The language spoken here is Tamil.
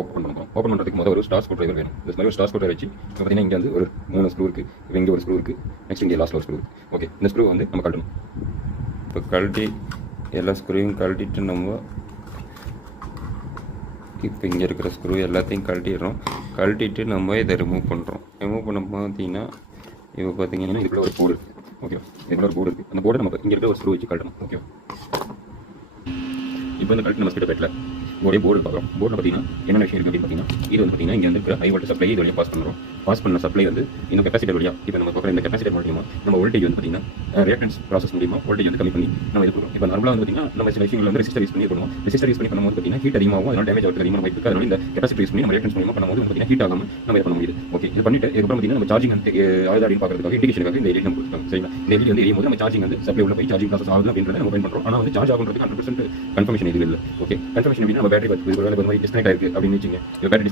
ஓப்பன் பண்ணுறோம். ஓப்பன் பண்ணுறதுக்கு முதல்ல ஒரு ஸ்டார் ஸ்க்ரூ டிரைவர் வேணும். இந்த மாதிரி ஒரு ஸ்டார் ஸ்க்ரூ டிரைவர் வச்சு இப்போ பார்த்தீங்கன்னா இங்கே வந்து ஒரு 3 ஸ்க்ரூ இருக்குது. இப்போ இங்கே ஒரு ஸ்க்ரூ இருக்குது. நெக்ஸ்ட் இங்கே லாஸ்ட்டில் ஒரு ஸ்க்ரூ இருக்குது. ஓகே, இந்த ஸ்க்ரூ வந்து நம்ம கழட்டணும். இப்போ கழட்டி எல்லா ஸ்க்ரூவையும் கழட்டிட்டு நம்ம இப்போ இங்கே இருக்கிற ஸ்க்ரூ எல்லாத்தையும் கழட்டிடுறோம். கழட்டிட்டு நம்ம இதை ரிமூவ் பண்ணுறோம். ரிமூவ் பண்ண பார்த்தீங்கன்னா இப்போ பார்த்தீங்கன்னா இதுக்குள்ள ஒரு போர்டு இருக்குது. ஓகே, இதுக்குள்ள ஒரு போர்டு இருக்குது. அந்த போர்டை நம்ம இங்கே இருக்கிற ஒரு ஸ்க்ரூ வச்சு கழட்டணும். ஓகே, இப்போ இந்த கழட்டி நம்ம ஸ்பீட் பேட்டில் ஒரே போர்டு பார்க்குறோம். போர்டில் பார்த்தீங்கன்னா என்னென்ன விஷயம் இருக்குது அப்படின்னு பார்த்தீங்கன்னா இது வந்து பார்த்தீங்கன்னா இங்கே வந்து ஹை வோல்டேஜ் சப்ளை இது வழியாக பாஸ் பண்ணுறோம். பாஸ் பண்ண சப்ளை வந்து இந்த கெப்பாசிட்டர் வழியாக இப்போ நம்ம பார்க்குற இந்த கெப்பாசிட்டர் மூலியமாக நம்ம வோல்டேஜ் வந்து பார்த்தீங்கன்னா ரியாக்டன்ஸ் ப்ராசஸ் மூலியமாக வோல்டேஜ் வந்து கம்மி பண்ணி நம்ம இது கொடுக்கும். இப்போ நார்மலாக வந்து பார்த்தீங்கன்னா நம்ம சில விஷயங்கள் வந்து ரெசிஸ்டர் யூஸ் பண்ணி பண்ணுவோம். ரெசிஸ்டர் யூஸ் பண்ணி பண்ணும்போது பார்த்தீங்கன்னா ஹீட் அதிகமாகும், அதனால டேமேஜ் ஆகிறதுக்கு அதிகமாக வாய்ப்பு இருக்குது. அதனால இந்த கெப்பாசிட்டர் யூஸ் பண்ணி நம்ம ரியாக்டன்ஸ் மூலியமாக பண்ணும்போது பார்த்தீங்கன்னா ஹீட் ஆகாமல் நம்ம இதை பண்ண முடியுது. ஓகே, இது பண்ணிட்டு இதுக்கப்புறம் பார்த்தீங்கன்னா நம்ம சார்ஜிங் வந்து ஆகுது அப்படின்னு பார்க்கறதுக்காக இண்டிகேஷனுக்காக இந்த எலிட் நம்ம கொடுத்துருக்காங்க. சரிங்களா, இந்த எலிட் வந்து எரியும் போது நம்ம சார்ஜிங் வந்து சப்ளை உள்ள போய் சார்ஜிங் ப்ராசஸ் ஆகுது அப்படின்றத நம்ம பயன் பண்ணுறோம். ஆனால் வந்து சார்ஜ் ஆகுன்றதுக்கு 100% கன்ஃபர்மேஷன் இது இல்லை. ஓகே, கன்ஃபர்மேஷன் அப்படின்னா நம்ம பேட்டரி ஒரு வேலை மாதிரி டிஸ்கனெக்ட் ஆயிருக்கு அப்படின்னு வச்சுங்க. பேட்டரி